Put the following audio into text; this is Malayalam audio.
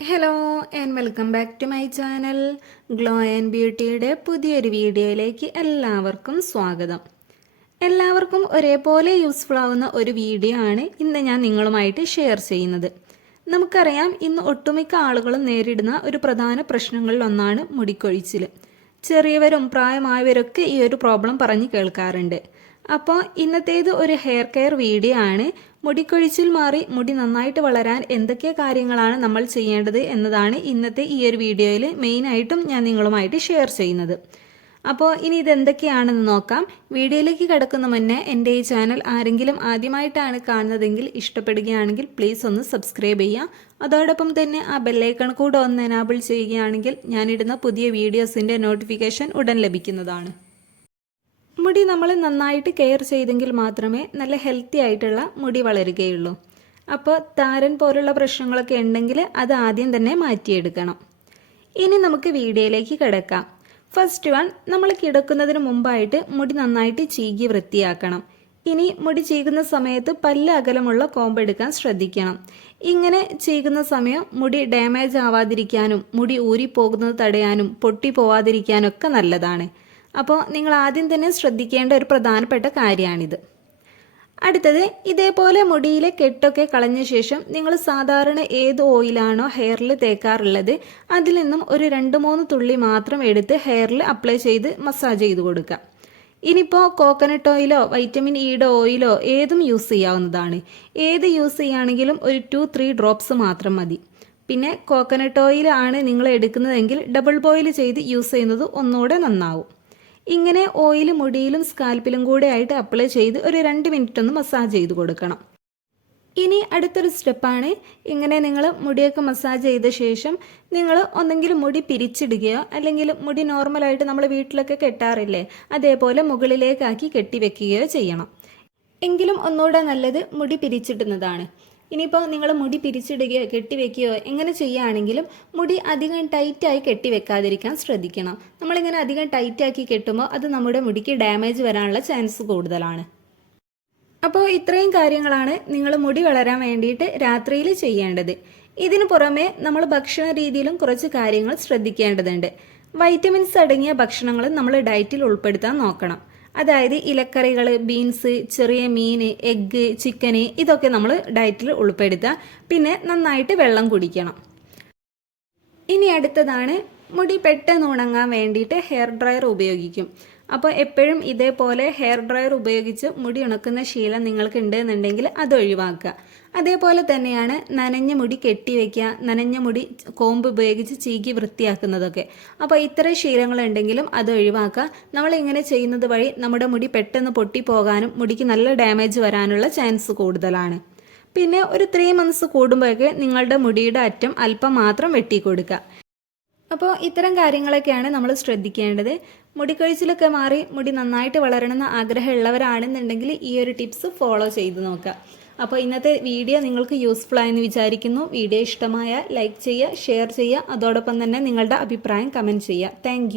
Hello and welcome back to my channel glow and ബ്യൂട്ടിയുടെ പുതിയൊരു വീഡിയോയിലേക്ക് എല്ലാവർക്കും സ്വാഗതം. എല്ലാവർക്കും ഒരേപോലെ യൂസ്ഫുൾ ആവുന്ന ഒരു വീഡിയോ ആണ് ഇന്ന് ഞാൻ നിങ്ങളുമായിട്ട് ഷെയർ ചെയ്യുന്നത്. നമുക്കറിയാം, ഇന്ന് ഒട്ടുമിക്ക ആളുകളും നേരിടുന്ന ഒരു പ്രധാന പ്രശ്നങ്ങളിൽ ഒന്നാണ് മുടിക്കൊഴിച്ചിൽ. ചെറിയവരും പ്രായമായവരൊക്കെ ഈ ഒരു പ്രോബ്ലം പറഞ്ഞ് കേൾക്കാറുണ്ട്. അപ്പോൾ ഇന്നത്തേത് ഒരു ഹെയർ കെയർ വീഡിയോ ആണ്. മുടിക്കൊഴിച്ചിൽ മാറി മുടി നന്നായിട്ട് വളരാൻ എന്തൊക്കെ കാര്യങ്ങളാണ് നമ്മൾ ചെയ്യേണ്ടത് എന്നതാണ് ഇന്നത്തെ ഈ ഒരു വീഡിയോയിൽ മെയിനായിട്ടും ഞാൻ നിങ്ങളുമായിട്ട് ഷെയർ ചെയ്യുന്നത്. അപ്പോൾ ഇനി ഇതെന്തൊക്കെയാണെന്ന് നോക്കാം. വീഡിയോയിലേക്ക് കിടക്കുന്ന മുന്നേ എൻ്റെ ഈ ചാനൽ ആരെങ്കിലും ആദ്യമായിട്ടാണ് കാണുന്നതെങ്കിൽ ഇഷ്ടപ്പെടുകയാണെങ്കിൽ പ്ലീസ് ഒന്ന് സബ്സ്ക്രൈബ് ചെയ്യുക. അതോടൊപ്പം തന്നെ ആ ബെല്ലൈക്കൺ കൂടെ ഒന്ന് എനാബിൾ ചെയ്യുകയാണെങ്കിൽ ഞാനിടുന്ന പുതിയ വീഡിയോസിൻ്റെ നോട്ടിഫിക്കേഷൻ ഉടൻ ലഭിക്കുന്നതാണ്. മുടി നമ്മൾ നന്നായിട്ട് കെയർ ചെയ്തെങ്കിൽ മാത്രമേ നല്ല ഹെൽത്തി ആയിട്ടുള്ള മുടി വളരുകയുള്ളൂ. അപ്പോൾ താരൻ പോലുള്ള പ്രശ്നങ്ങളൊക്കെ ഉണ്ടെങ്കിൽ അത് ആദ്യം തന്നെ മാറ്റിയെടുക്കണം. ഇനി നമുക്ക് വീഡിയോയിലേക്ക് കിടക്കാം. ഫസ്റ്റ് വൺ, നമ്മൾ കിടക്കുന്നതിന് മുമ്പായിട്ട് മുടി നന്നായിട്ട് ചീകി വൃത്തിയാക്കണം. ഇനി മുടി ചീകുന്ന സമയത്ത് പല്ല് അകലമുള്ള കോമ്പ് എടുക്കാൻ ശ്രദ്ധിക്കണം. ഇങ്ങനെ ചീകുന്ന സമയം മുടി ഡാമേജ് ആവാതിരിക്കാനും മുടി ഊരിപ്പോകുന്നത് തടയാനും പൊട്ടി പോവാതിരിക്കാനും ഒക്കെ നല്ലതാണ്. അപ്പോൾ നിങ്ങൾ ആദ്യം തന്നെ ശ്രദ്ധിക്കേണ്ട ഒരു പ്രധാനപ്പെട്ട കാര്യമാണിത്. അടുത്തത്, ഇതേപോലെ മുടിയിലെ കെട്ടൊക്കെ കളഞ്ഞ ശേഷം നിങ്ങൾ സാധാരണ ഏത് ഓയിലാണോ ഹെയറിൽ തേക്കാറുള്ളത് അതിൽ നിന്നും ഒരു 2-3 തുള്ളി മാത്രം എടുത്ത് ഹെയറിൽ അപ്ലൈ ചെയ്ത് മസാജ് ചെയ്ത് കൊടുക്കുക. ഇനിയിപ്പോൾ കോക്കനട്ട് ഓയിലോ വൈറ്റമിൻ ഇയുടെ ഓയിലോ ഏതും യൂസ് ചെയ്യാവുന്നതാണ്. ഏത് യൂസ് ചെയ്യുകയാണെങ്കിലും ഒരു 2-3 ഡ്രോപ്സ് മാത്രം മതി. പിന്നെ കോക്കനട്ട് ഓയിൽ ആണ് നിങ്ങൾ എടുക്കുന്നതെങ്കിൽ ഡബിൾ ബോയിൽ ചെയ്ത് യൂസ് ചെയ്യുന്നത് ഒന്നുകൂടെ നന്നാവും. ഇങ്ങനെ ഓയിൽ മുടിയിലും സ്കാൽപ്പിലും കൂടെ ആയിട്ട് അപ്ലൈ ചെയ്ത് ഒരു 2 മിനിറ്റ് ഒന്ന് മസാജ് ചെയ്ത് കൊടുക്കണം. ഇനി അടുത്തൊരു സ്റ്റെപ്പാണ്, ഇങ്ങനെ നിങ്ങൾ മുടിയൊക്കെ മസാജ് ചെയ്ത ശേഷം നിങ്ങൾ ഒന്നെങ്കിൽ മുടി പിരിച്ചിടുകയോ അല്ലെങ്കിൽ മുടി നോർമലായിട്ട് നമ്മൾ വീട്ടിലൊക്കെ കെട്ടാറില്ലേ അതേപോലെ മുകളിലേക്കാക്കി കെട്ടിവെക്കുകയോ ചെയ്യണം. എങ്കിലും ഒന്നുകൂടെ നല്ലത് മുടി പിരിച്ചിടുന്നതാണ്. ഇനിയിപ്പോൾ നിങ്ങൾ മുടി പിരിച്ചിടുകയോ കെട്ടിവെക്കുകയോ എങ്ങനെ ചെയ്യുകയാണെങ്കിലും മുടി അധികം ടൈറ്റായി കെട്ടിവെക്കാതിരിക്കാൻ ശ്രദ്ധിക്കണം. നമ്മളിങ്ങനെ അധികം ടൈറ്റാക്കി കെട്ടുമ്പോൾ അത് നമ്മുടെ മുടിക്ക് ഡാമേജ് വരാനുള്ള ചാൻസ് കൂടുതലാണ്. അപ്പോൾ ഇത്രയും കാര്യങ്ങളാണ് നിങ്ങൾ മുടി വളരാൻ വേണ്ടിയിട്ട് രാത്രിയിൽ ചെയ്യേണ്ടത്. ഇതിനു പുറമെ നമ്മൾ ഭക്ഷണ രീതിയിലും കുറച്ച് കാര്യങ്ങൾ ശ്രദ്ധിക്കേണ്ടതുണ്ട്. വൈറ്റമിൻസ് അടങ്ങിയ ഭക്ഷണങ്ങൾ നമ്മൾ ഡയറ്റിൽ ഉൾപ്പെടുത്താൻ നോക്കണം. അതായത് ഇലക്കറികൾ, ബീൻസ്, ചെറിയ മീൻ, എഗ്ഗ്, ചിക്കന് ഇതൊക്കെ നമ്മൾ ഡയറ്റിൽ ഉൾപ്പെടുത്തുക. പിന്നെ നന്നായിട്ട് വെള്ളം കുടിക്കണം. ഇനി അടുത്തതാണ്, മുടി പെട്ടെന്ന് ഉണങ്ങാൻ വേണ്ടിയിട്ട് ഹെയർ ഡ്രയർ ഉപയോഗിക്കും. അപ്പോൾ എപ്പോഴും ഇതേപോലെ ഹെയർ ഡ്രയർ ഉപയോഗിച്ച് മുടി ഉണക്കുന്ന ശീലം നിങ്ങൾക്ക് ഉണ്ടെന്നുണ്ടെങ്കിൽ അത് ഒഴിവാക്കുക. അതേപോലെ തന്നെയാണ് നനഞ്ഞ മുടി കെട്ടിവെക്കുക, നനഞ്ഞ മുടി കോമ്പ് ഉപയോഗിച്ച് ചീകി വൃത്തിയാക്കുന്നതൊക്കെ. അപ്പോൾ ഇത്തരം ശീലങ്ങളുണ്ടെങ്കിലും അത് ഒഴിവാക്കുക. നമ്മളിങ്ങനെ ചെയ്യുന്നത് വഴി നമ്മുടെ മുടി പെട്ടെന്ന് പൊട്ടിപ്പോകാനും മുടിക്ക് നല്ല ഡാമേജ് വരാനുള്ള ചാൻസ് കൂടുതലാണ്. പിന്നെ ഒരു 3 മന്ത്സ് കൂടുമ്പോഴൊക്കെ നിങ്ങളുടെ മുടിയുടെ അറ്റം അല്പം മാത്രം വെട്ടിക്കൊടുക്കുക. അപ്പോൾ ഇത്തരം കാര്യങ്ങളൊക്കെയാണ് നമ്മൾ ശ്രദ്ധിക്കേണ്ടത്. മുടിക്കൊഴിച്ചിലൊക്കെ മാറി മുടി നന്നായിട്ട് വളരണമെന്ന് ആഗ്രഹമുള്ളവരാണെന്നുണ്ടെങ്കിൽ ഈ ഒരു ടിപ്സ് ഫോളോ ചെയ്ത് നോക്കുക. അപ്പോൾ ഇന്നത്തെ വീഡിയോ നിങ്ങൾക്ക് യൂസ്ഫുൾ ആയെന്ന് വിചാരിക്കുന്നു. വീഡിയോ ഇഷ്ടമായ ലൈക്ക് ചെയ്യുക, ഷെയർ ചെയ്യുക. അതോടൊപ്പം തന്നെ നിങ്ങളുടെ അഭിപ്രായം കമൻറ്റ് ചെയ്യുക. താങ്ക്